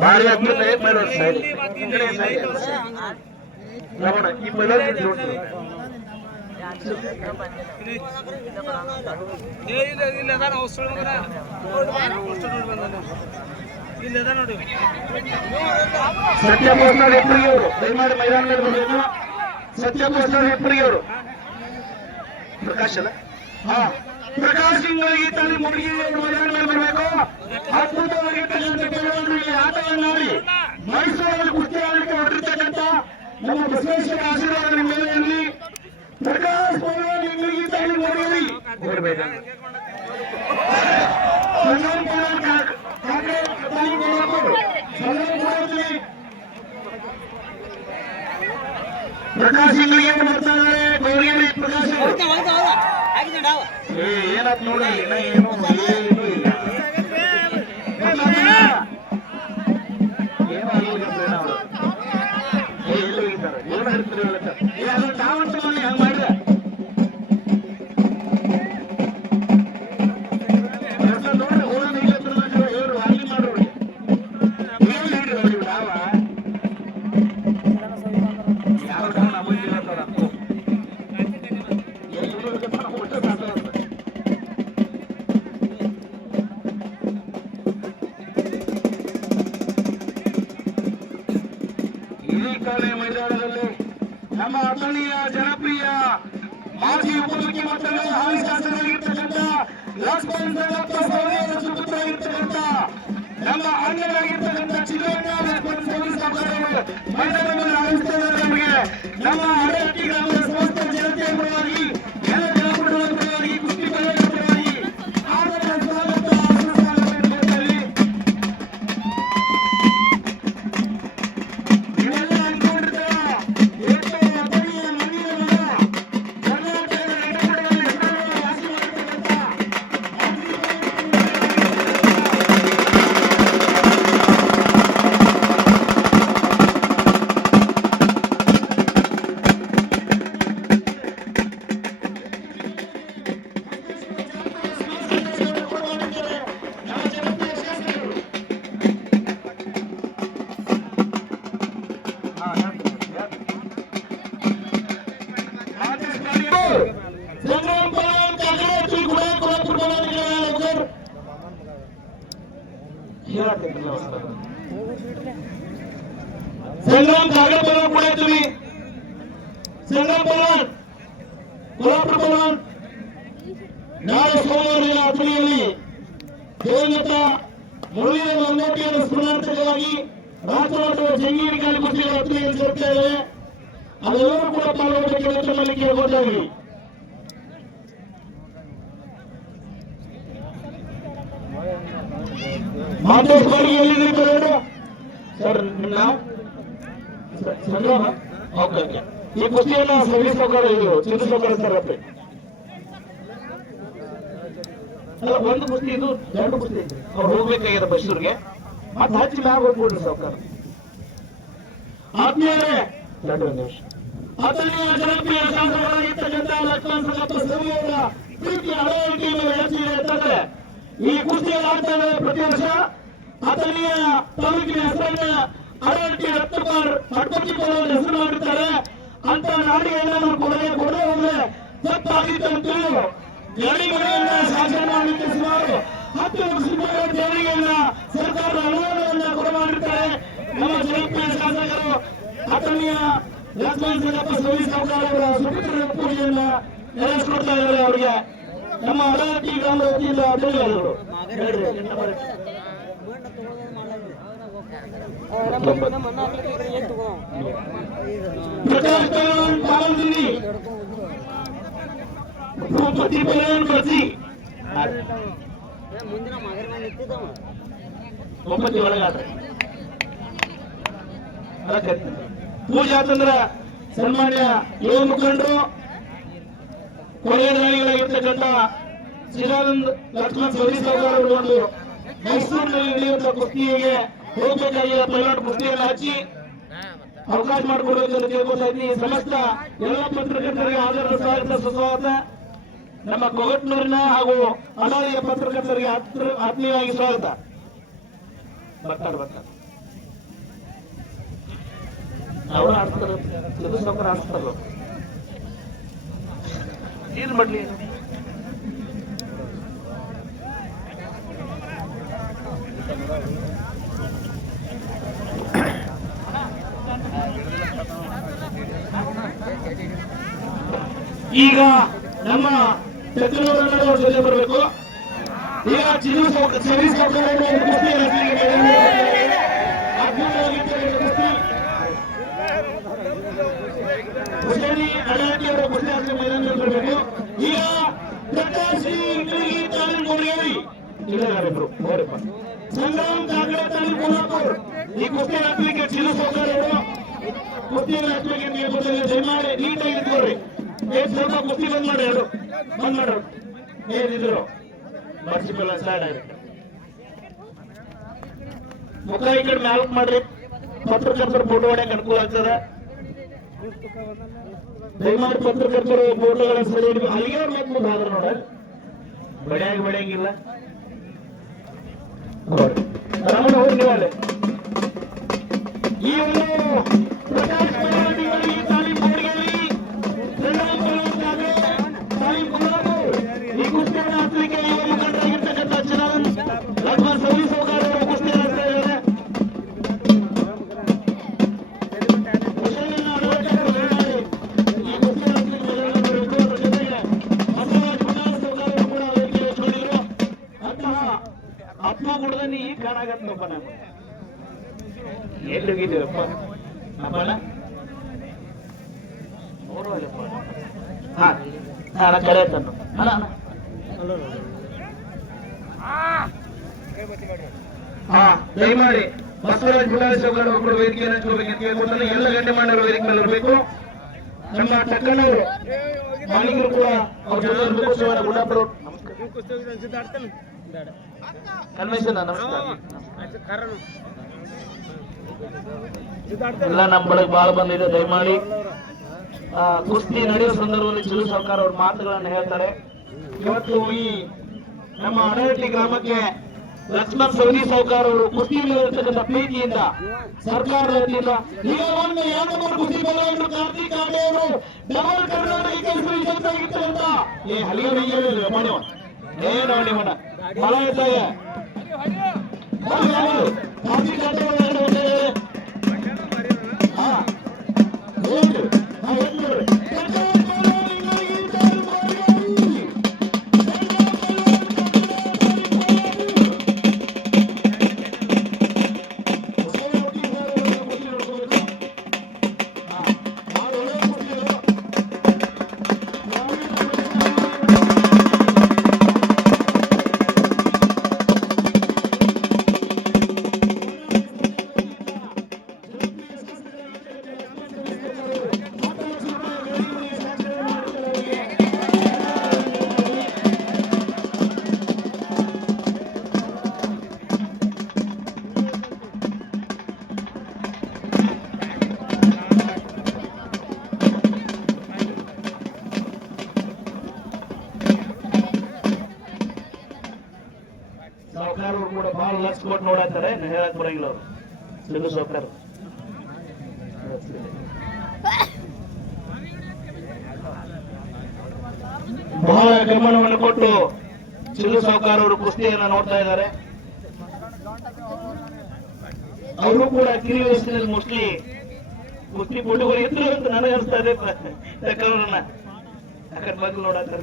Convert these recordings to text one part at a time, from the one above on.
ಭಾರಿ ಅದ್ಭುತ ಏನ್ ಮಾಡೋದು ಸೈಡ್ ಈ ಕಡೆ ಸೈಡ್ ನೋಡ ಈ ಪೈಲ ನೋಡ್ತಾರೆ ಸತ್ಯ ಪೋಸ್ಟರ್ ಇಬ್ಬರಿಗೆ ಅವರು ದಯಮಾಡಿ ಮೈದಾನದಲ್ಲಿ ಬರಬೇಕು ಸತ್ಯ ಪೋಸ್ಟರ್ ಇಬ್ಬರಿಗೆ ಅವರು ಪ್ರಕಾಶ್ ಅಲ್ಲ ಹಾ ಪ್ರಕಾಶ್ ಸಿಂಗ್ ತಲೆ ಮುಡುಗಿ ಮೇಲೆ ಬರಬೇಕು ಅದ್ಭುತವಾಗಿರ್ತಕ್ಕಂಥ ಬೆಳವಣಿಗೆ ಆಟವನ್ನಾಡಿ ಮೈಸೂರಲ್ಲಿ ಕುಸ್ತಿ ಆಡಲಿಕ್ಕೆ ಹೊರಟಿರ್ತಕ್ಕಂಥ ನಮ್ಮ ಬಸವೇಶ್ವರ ಆಶೀರ್ವಾದ ನಿಮ್ಮ ಮೇಲೆ ಇರಲಿ ಪ್ರಕಾಶ್ ಮುಡುಗಿ ಪೌರ್ಣಮಿ ಕಾಕ- ಕಾಕೆ ತಲೆ ಮುಡುಗು. ಸಂಗಮ್ ಪ್ರಕಾಶ್ ಇಂಗ್ಲಿಗೆ ಬರ್ತಾ ಇದ್ದಾರೆ. ಗೌರಿಯಲ್ಲಿ ಪ್ರಕಾಶ್ ಏ ಏನಾತ್ ನೋಡಿ ಏನು ನಮ್ಮ संग्राम कागड़ पवार कुडे तुम्ही संग्राम पवार कोल्हापुर पवार ನಾಳೆ ಸೋಮವಾರ ಅಥಣಿಯಲ್ಲಿ ದೇವದತ್ತ ಮುರುಳಿಯ ಮಂಗೋಟಿಯವರ ಸ್ಮರಣಾರ್ಥಕವಾಗಿ ರಾಷ್ಟ್ರಮಟ್ಟದ ಜಂಗೀರಿ ಕಾಲು ಕುಸ್ತಿಗಳ ಅಥಣಿಯಲ್ಲಿ ಜರುಗ್ತಾ ಇದೆ ಅದೆಲ್ಲರೂ ಕೂಡ ಪಾಲ್ಗೊಳ್ಳಬೇಕೆಂದು ತಮ್ಮಲ್ಲಿ ಕೇಳ್ಕೊಳ್ತಾ ಇದ್ದೀವಿ ಮಾತೇಶ್ ಬಾಡಿ ಎಲ್ಲಿದ್ದೀರಿ ಬರೋದು ಸರ್ ನಿಮ್ಮ ಸಂಗ್ರಾಮ ಓಕೆ ಓಕೆ. ಈ ಕುಸ್ತಿಯನ್ನ ಸರ್ವಿಸ್ ಸೌಕರ್ಯ ಇದು ಚಿತ್ರ ಸೌಕರ್ಯ ಸರ್ ಅಪ್ಪ ಅಲ್ಲ, ಒಂದು ಕುಸ್ತಿ ಇದು, ಎರಡು ಕುಸ್ತಿ ಅವ್ರು ಹೋಗ್ಬೇಕಾಗಿದೆ ಬಸ್ಸೂರ್ಗೆ. ಮತ್ತೆ ಹಚ್ಚಿ ಮ್ಯಾಗ ಹೋಗ್ಬಿಡ್ರಿ ಸೌಕರ್ಯ ಆತ್ಮೀಯರೇ, ಎರಡು ನಿಮಿಷ. ಅಥಣಿಯ ಜನಪ್ರಿಯ ಶಾಸಕರಾಗಿರ್ತಕ್ಕಂಥ ಲಕ್ಷ್ಮಣ ಸಂಗಪ್ಪ ಸವಿಯವರ ಪ್ರೀತಿ ಅಳವಡಿಕೆ ಮೇಲೆ ಹೆಚ್ಚಿದೆ ಅಂತಂದ್ರೆ ಈ ಕುಸ್ತಿಯಲ್ಲಿ ಆಡ್ತಾ ಇದ್ದಾರೆ ಪ್ರತಿ ವರ್ಷ. ಅತನಿಯ ತಾಲೂಕಿನ ಹೆಸರನ್ನ ಅಡವಟ್ಟಿ ಪಟ್ಪತಿ ಕೊಡೋರು ಹೆಸರು ಮಾಡಿರ್ತಾರೆ. ಅಂತ ನಾಡಿಗೆ ಏನಾದ್ರು ಕೊಡದೆ ಕೊಡದೆ ಹೋದ್ರೆ ತಪ್ಪಾಗಿತ್ತು ಅಂತ ತಿಳಿದು ಗಡಿ ಮನೆಯನ್ನ ಶಾಸನ ಮಾಡಲಿಕ್ಕೆ ಸುಮಾರು ಹತ್ತು ಲಕ್ಷ ರೂಪಾಯಿ ದೇಣಿಗೆಯನ್ನ ಸರ್ಕಾರದ ಅನುದಾನವನ್ನ ಕೊಡ ಮಾಡಿರ್ತಾರೆ. ನಮ್ಮ ಜನಪ್ರಿಯ ಶಾಸಕರು ಅಥಣಿಯ ಲಕ್ಷ್ಮಣ ಸಿದ್ದಪ್ಪ ಸವಿ ಸಾವುಕಾರ ಅವರ ಸುಪುತ್ರ ಪೂಜೆಯನ್ನ ನೆರವೇರಿಸ್ಕೊಡ್ತಾ ಇದ್ದಾರೆ ಅವರಿಗೆ. ನಮ್ಮ ಹಡಹಟ್ಟಿ ಗ್ರಾಮದ ವತಿಯಿಂದ ಮಾಡಿ? ಪ್ರಕಾಶ್ ಪೈಲ್ವಾನ್ ಪಾವನದಿನ್ನಿ ಭೂಪತಿ ನಿಂತಿದ್ದವ ಒಂಬತ್ತಿ ಒಳಗಾಡ್ರಿ ಅದಕ್ಕೆ ಪೂಜಾ ಅಂತಂದ್ರ ಸನ್ಮಾನ್ಯ ಯುವ ಮುಖಂಡರು ಕೊನೆಯದಾಗಿರ್ತಕ್ಕಂಥ ಶ್ರೀರಾನಂದ್ ಲಕ್ಷ್ಮಣ್ ಸೌದಿ ಸಾವುಕಾರ ಒಂದು ಮೈಸೂರಿನಲ್ಲಿ ನಡೆಯುವಂತಹ ಕುಸ್ತಿಗೆ ಹೋಗ್ಬೇಕಾಗಿರೋ ಪೈಲಾಟ್ ಕುಸ್ತಿಯನ್ನು ಹಚ್ಚಿ ಅವಕಾಶ ಮಾಡಿಕೊಡಬೇಕೆಂದು ಕೇಳ್ಕೊತಾ ಇದ್ದೀನಿ. ಸಮಸ್ತ ಎಲ್ಲ ಪತ್ರಕರ್ತರಿಗೆ ಆಧಾರದ ಸ್ವಾಗತ, ಸುಸ್ವಾಗತ. ನಮ್ಮ ಕೊಗಟ್ನೂರಿನ ಹಾಗೂ ಅನಾಲಿಯ ಪತ್ರಕರ್ತರಿಗೆ ಆತ್ಮೀಯವಾಗಿ ಸ್ವಾಗತ. ಬರ್ತಾರೆ ಬರ್ತಾರೆ. ಅವರು ಆಡ್ತಾರೆ ಸ್ವಲ್ಪ ಆಡ್ತಾರ ಏನ್ ಮಾಡ್ಲಿ ಈಗ ನಮ್ಮ ಚಂದ್ರವರ ಜೊತೆ ಬರಬೇಕು ಈಗ ಚಿರು ಸರಿ ಹುಸೇನಿ ಅಡಾಟಿಯವರ ಕುಸ್ತಿ ಬರಬೇಕು ಈಗ ಪ್ರಕಾಶ್ ಈ ಕುಸ್ತಿ ಹಾಕ್ಲಿಕ್ಕೆ ಚಿರು ಸೌಕರ್ಯಗಳು ಕುಸ್ತಿಯನ್ನು ಹಾಕ್ಲಿಕ್ಕೆ ಗೊತ್ತಿಲ್ಲ ದಯಮಾಡಿ ನೀಟಾಗಿ ಇಟ್ಕೊಳ್ರಿ ಏ, ಸ್ವಲ್ಪ ಕುಸ್ತಿ ಬಂದ್ ಮಾಡಿ ಎರಡು ಬಂದ್ ಮಾಡ್ರು ಏನಿದ್ರು. ಮರ್ಸಿಬಲ್ ಸ್ಟಾರ್ಟ್ ಮುಖ ಈ ಕಡೆ ಮ್ಯಾಲಕ್ ಮಾಡ್ರಿ. ಪತ್ರಕರ್ತರ ಫೋಟೋ ಹೊಡ್ಯಕ್ ಅನುಕೂಲ ಆಗ್ತದೆ. ದಯಮಾಡಿ ಪತ್ರಕರ್ತರು ಬೋರ್ಡ್ಗಳ ಸರಿ ಅಲ್ಲಿಗೆ ಅವ್ರು ಮತ್ತೆ ಮುಂದೆ ಆದ್ರ ನೋಡ ಬೆಳೆಯಾಗಿ ಬೆಳೆಯಂಗಿಲ್ಲ ರಮಣ ಹೋಗಿ ಈ ಒಂದು ಪ್ರಕಾಶ್ ಹಾ, ಅಣ್ಣ, ಕರೆ ತನ್ನು ಅಣ್ಣ. ಹಾ, ದಯಮಾಡಿ ಬಸವರಾಜ್ ಸೌಕರ್ಯ ಮಕ್ಕಳು ವೇದಿಕೆಯನ್ನು ಕೇಳ್ಕೊತಾನೆ ಎಲ್ಲ ಗಂಟೆ ಮಾಡಿರೋ ವೇದಿಕೆ ಮೇಲೆ ಇರಬೇಕು. ನಮ್ಮ ಚಕ್ಕಣ್ಣವರು, ಮಾಲೀಕರು ಕೂಡ ಅವ್ರ ಜೊತೆ ಇರ್ಬೇಕು ಶಿವನ ನಮಸ್ಕಾರ ಎಲ್ಲ ನಮ್ಮ ಬಳಿಗೆ ಬಾಳ ಬಂದಿದೆ ದಯಮಾಡಿ. ಆ, ಕುಸ್ತಿ ನಡೆಯುವ ಸಂದರ್ಭದಲ್ಲಿ ಚಲು ಸರ್ಕಾರ ಅವ್ರ ಮಾತುಗಳನ್ನು ಹೇಳ್ತಾರೆ. ಇವತ್ತು ಈ ನಮ್ಮ ಅಡಹಟ್ಟಿ ಗ್ರಾಮಕ್ಕೆ ಲಕ್ಷ್ಮಣ್ ಸೌದಿ ಸರ್ಕಾರ ಅವರು ಕುಸ್ತಿ ಇರ್ತಕ್ಕಂಥ ಪ್ರೀತಿಯಿಂದ ಸರ್ಕಾರದ ವತಿಯಿಂದ ಈಗ ಒಂದು ಎರಡು ಮೂರು ಕುಸ್ತಿ ಬಲವನ್ನು ಕಾರ್ತಿಕ್ ಆಡೆ ಅವರು ಡಬಲ್ ಕರ್ನಾಟಕ ಕೆಲಸ ಇರ್ತಕ್ಕಂಥ ಏ ಹಲಿಗೆ ಮಾಡಿವ ಏನೋ ನಿಮ್ಮನ್ನ మలవెత్తయ్య కాఫీ కట్టే ನೋಡತ್ತಾರೆ ಹೇಳಕ್ ಬರಂಗಿಲ್ಲ ಅವರು. ಸೌಕರ್ ಬಹಳ ಗಮನವನ್ನು ಕೊಟ್ಟು ಸಿದ್ದು ಸಾವುಕಾರ ಅವರು ಕುಸ್ತಿಯನ್ನ ನೋಡ್ತಾ ಇದ್ದಾರೆ. ಅವರು ಕೂಡ ಕಿರಿ ವಯಸ್ಸಿನಲ್ಲಿ ಮೋಸ್ಟ್ಲಿ ಕುಸ್ತಿ ಪುಟ್ಟುಗಳು ಇದ್ರು ಅಂತ ನನಗೆ ಅನಿಸ್ತಾ ಇದೆ ಯಾಕಂದ್ರೆ ಆ ಕಡೆ ನೋಡತ್ತಾರ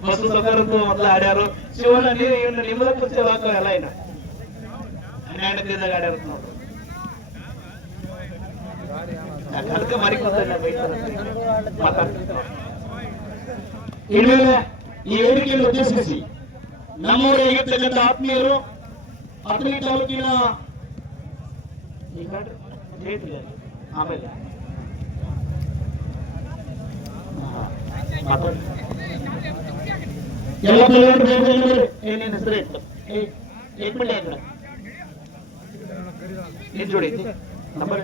ನಿಮ್ಮ ಬಸ್ಸು ಮೊದ್ಲ ಆಡ್ಯಾರು. ಶಿವನ ನೀರು ಇವನ್ನ ನಿಮ್ಮದ ಕುರ್ಚಿ ಹಾಕೋ ಎಲ್ಲ ಇನ್ನ. ಹನ್ನೆರಡು ದಿನದಾಗ ಆಡ್ಯಾರ ನೋಡ್ರಿ ಅದಕ್ಕೆ ಈ ವೇದಿಕೆಯನ್ನು ಉದ್ದೇಶಿಸಿ ನಮ್ಮವರು ಹೇಗಿರ್ತಕ್ಕಂಥ ಆತ್ಮೀಯರು ಹತ್ತನೇ ತಾಲೂಕಿನ. ಆಮೇಲೆ. ಎಲ್ಲ ಪ್ಲೇಯರ್ ಏನೇನು ಹೆಸರು ಇತ್ತು ಏ ಏಕ್ ಬಿಡಿ ಆ ಕಡೆ ನಿನ್ ಜೋಡಿ ಐತಿ ನಂಬರ್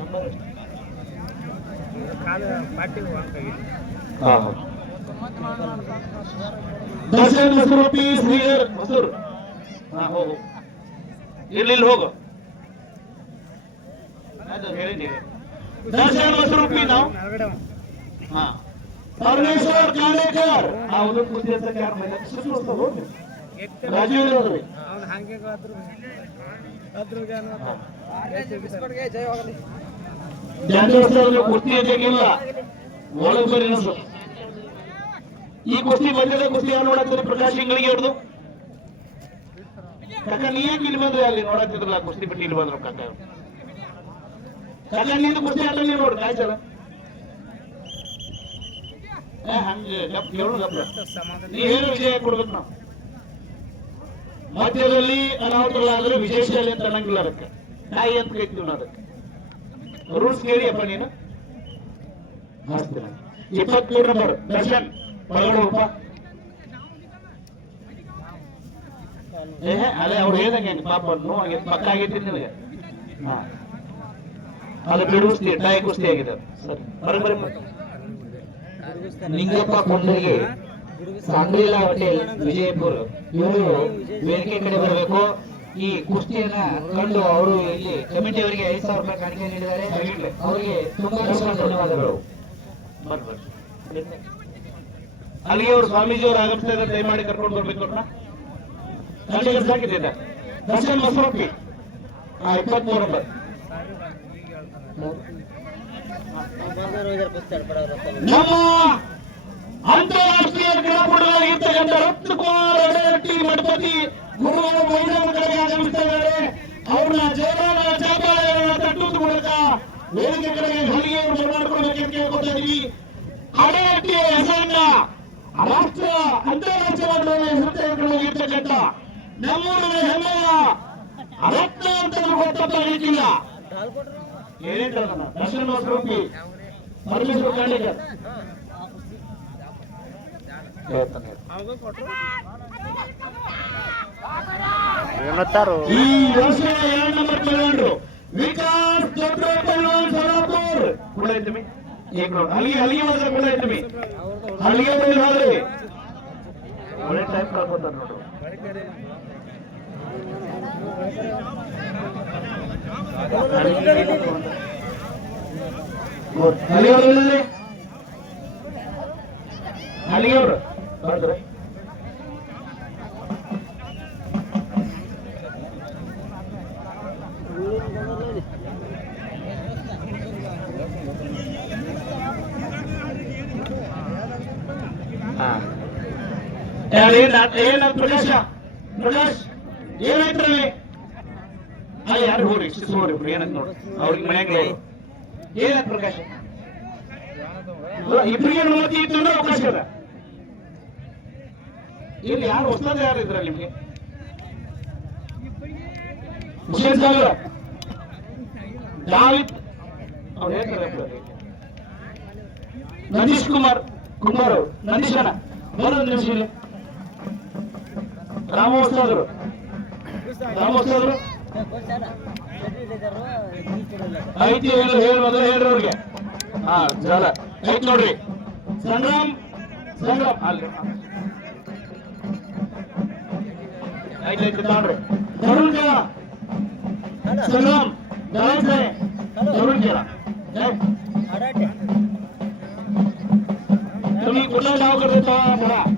ನಂಬರ್ ದರ್ಶನ್ ಹಾ ಹೋಗು. ಇಲ್ಲಿ ಹೋಗು. ಅದು ಹೇಳಿದ್ದೀವಿ ದರ್ಶನ್ ಮಸೂರಪ್ಪಿ ನಾವು. ಹಾ. ಪರಮೇಶ್ವರ್ ಕಾಲೇಕರ್ ಆ ಒಂದೊಂದು ಕುಸ್ತಿ ಅಂತ ಯಾರು ರಾಜೀವ್ ಅವ್ರಿ ಜಾನೋತ್ಸವದಲ್ಲಿ ಕುಸ್ತಿ ಇದ್ದಂಗಿಲ್ಲ ಒಳಗ್ ಅನ್ನೋದು. ಈ ಕುಸ್ತಿ ಬಂದಿದೆ ಕುಸ್ತಿ ಯಾರು ನೋಡತ್ತೀರಿ? ಪ್ರಕಾಶ್ ತಿಂಗಳಿಗೆ ಹಿಡ್ದು ಕಕ್ಕ ನೀ ಯಾಕೆ ಇಲ್ಲಿ ಬಂದ್ರೆ? ಅಲ್ಲಿ ನೋಡತ್ತಿದ್ರಲ್ಲ ಕುಸ್ತಿ ಬಿಟ್ಟು ಇಲ್ಲಿ ಬಂದ್ರು ಕಕ್ಕ ಕಾಕ ನಿಂದು ಕುಸ್ತಿ ಆಟ ನೀನು ನೋಡ್ರಿ ಗಪ್ ನೀ ಏನು ವಿಜಯ ಕೊಡ್ಬೇಕು ನಾವು. ಮಧ್ಯದಲ್ಲಿ ಅನಾಹುತಗಳಾದ್ರೆ ವಿಶೇಷ ಅಂತ ಅನ್ನಂಗಿಲ್ಲ ಅದಕ್ಕೆ. ತಾಯಿ ಅಂತ ಕೈತೀವಿ ನಾವು ಅದಕ್ಕೆ. ರೂಲ್ಸ್ ಕೇಳಿಯಪ್ಪ ನೀನು. ಹಾಸ್ತೀನಿ ಇಪ್ಪತ್ಮೂರು ನಂಬರ್ ದರ್ಶನ್ ಒಳಗಡೆ ಏ ಅದೇ ಅವ್ರು ಹೇಳ್ದಂಗೆ ಪಾಪ ನೋವಾಗಿ ಪಕ್ಕ ಆಗೈತಿ ನಿನಗೆ. ಹಾ. ಅದು ಬಿಡುಸ್ತಿ ತಾಯಿ ಕುಸ್ತಿ ಆಗಿದೆ. ಸರಿ ಬರ್ರಿ ಬರೀ. ನಿಂಗಪ್ಪ ಕೊಂಡರಿಗೆ ಸಾಂಗ್ರೀಲಾ ಹೋಟೆಲ್, ವಿಜಯಪುರ. ಇವರು ವೇದಿಕೆ ಕಡೆ ಬರಬೇಕು. ಈ ಕುಸ್ತಿಯನ್ನ ಕಂಡು ಅವರು ಇಲ್ಲಿ ಕಮಿಟಿ ಅವರಿಗೆ ಐದು ಸಾವಿರ ರೂಪಾಯಿ ಕಾಣಿಕೆ ನೀಡಿದ್ದಾರೆ. ಅವರಿಗೆ ತುಂಬಾ ಧನ್ಯವಾದಗಳು. ಅಲ್ಲಿಗೆ ಅವರು ಸ್ವಾಮೀಜಿ ಅವರು ಆಗಮಿಸ್ತಾ ಇದ್ದಾರೆ ದಯಮಾಡಿ ಕರ್ಕೊಂಡು ಬರ್ಬೇಕು ಅವ್ರನ್ನ ಸಾಕಿದ್ದೆ ದರ್ಶನ್ ನಂಬರ್ ನಮ್ಮ ಅಂತಾರಾಷ್ಟ್ರೀಯ ಕ್ರೀಡಾಪಟುಗಳಾಗಿರ್ತಕ್ಕಂಥ ರತ್ನಕುಮಾರ್ ಅಡಗಟ್ಟಿ ಮಠಪತಿ ಗುರು ಮೈದಾನಗಳಿಗೆ ಇದ್ದಾರೆ ಅವ್ರನ್ನ ಜಯಮಾನ ಚಾಪಾಳೆಗಳನ್ನ ತಟ್ಟುವುದು ಮೂಲಕ ವೇದಿಕೆ ಕಡೆಗೆ ಹಲಿಗೆ ಅವರು ಬರಮಾಡ್ಕೊಳ್ಬೇಕಂತ ಕೇಳ್ಕೊತಾ ಇದೀವಿ. ಅಡಗಟ್ಟಿ ಹೆಸರನ್ನ ರಾಷ್ಟ್ರ ಅಂತಾರಾಷ್ಟ್ರೀಯ ಮಟ್ಟದಲ್ಲಿ ಹೆಸರುಗಳಿರ್ತಕ್ಕಂಥ ನಮ್ಮೂರಿನ ಹೆಮ್ಮೆಯ ರತ್ನ ಅಂತ ಗೊತ್ತಾಗಲಿಕ್ಕಿಲ್ಲ ದರ್ಶನ ಸ್ವರೂಪಿ ಪರಮೇಶ್ವರ ಕಾಂಡೇಕರ್ ಈ ವರ್ಷ ಎರಡು ನಂಬರ್ ಪಲ್ವಾನ್ರು ವಿಕಾಸ್ ದೊಡ್ಡ ಪಲ್ವಾನ್ ಸೋಲಾಪುರ್. ಕೂಡ ಇದ್ದೀವಿ ಈಗ ಅಲ್ಲಿಗೆ ಅಲ್ಲಿಗೆ ಹೋದ್ರೆ ಕೂಡ ಇದ್ದೀವಿ ಅಲ್ಲಿಗೆ ಬಂದು ಹೋದ್ರಿ? ಒಳ್ಳೆ ಟೈಮ್ ಕಳ್ಕೊತಾರ ನೋಡ್ರು. ಅವರು ಬಂದ್ರೆ? ಏನ ಪ್ರದೇಶ ಪ್ರಕಾಶ್? ಏನಾಯ್ತು ಯಾರು ಹೋಗ್ರಿ ಹೋಗ್ರಿ ಪ್ರಕಾಶ? ಅವಕಾಶ ಅದ ಇಲ್ಲಿ ಯಾರು ಯಾರು ಇದ್ರ ನಿಮ್ಗೆ? ನಂದೀಶ್ ಕುಮಾರ್. ಕುಮಾರ್ ನಂದೀಶ್ ಅಣ್ಣ. ಬರೋದು ನಿಮಿಷ ರಾಮೋತ್ಸವರು ರಾಮೋತ್ಸವರು ಐತಿ ಹೇಳಿ ಹೇಳಿ ಮೊದಲು ಹೇಳ್ರಿ ಅವ್ರಿಗೆ ಹಾ ಜಲ ಐತ್ ನೋಡ್ರಿ ಸಂಗ್ರಾಮ್ ಸಂಗ್ರಾಮ್ ಅಲ್ಲಿ ಐತ್ ಐತಿ ನೋಡ್ರಿ ತರುಣ್ ಜನ ಸಂಗ್ರಾಮ್ ದಳಾಸೆ ತರುಣ್ ಜನ तुम्ही कुठला नाव करतो म्हणा ಈಗಲೇ